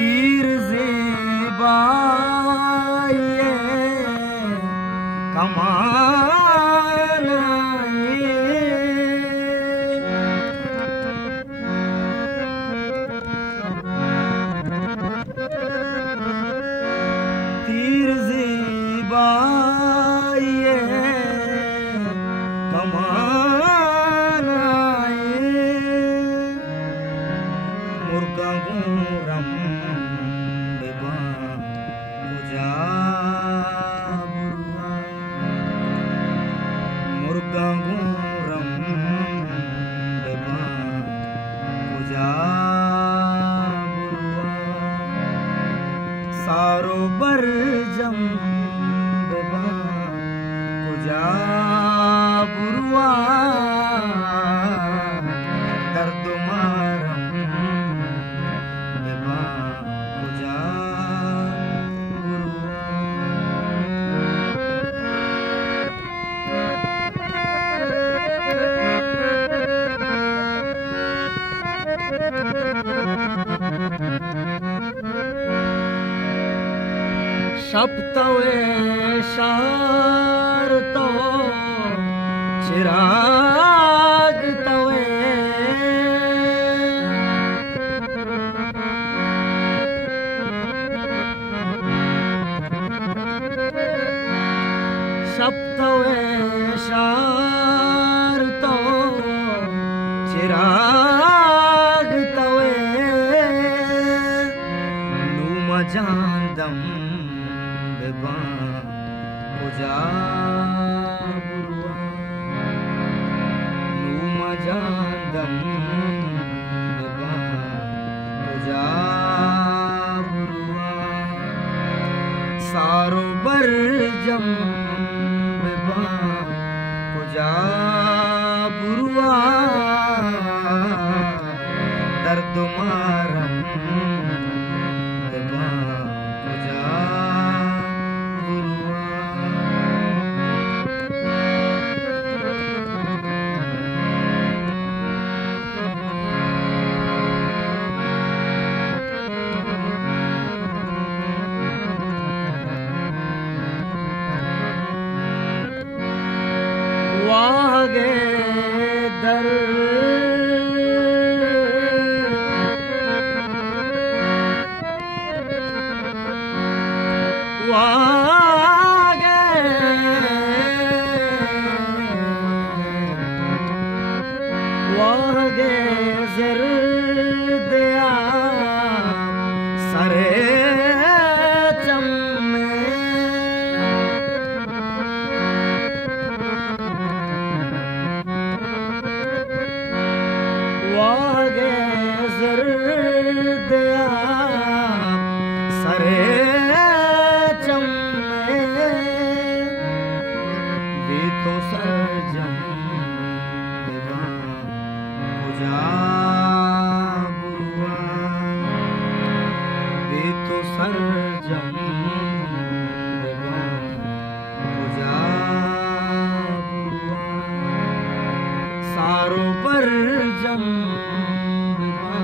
तीर ज़ेबाए कमान तीर ज़ेबाए कमान मुर्गा गुरम बेबा पूजा मुर्गा गुरम बेबा पूजा सारो बरजम बेबा पूजा बुरुआ दर्द मारम बेबा पूजा शब्दवे शार तो चिराग तवे शब्दवे शार तो चिराग तवे नूम जानदम बेबा पूजा बुरुआ नूम जानदम बेबा पूजा बुरुआ सारो बरजम बेबा पूजा बुरुआ दर्द मारम बेबा पूजा वागे दर वागे वागे जर दिया सरे वागे ज़र्दिया सरे चम्मे भी तो सरजम बेबा पूजा बुरुआ भी तो सरजम बेबा पूजा बुरुआ सारो बरजम बेबा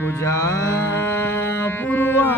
पूजा बुरुआ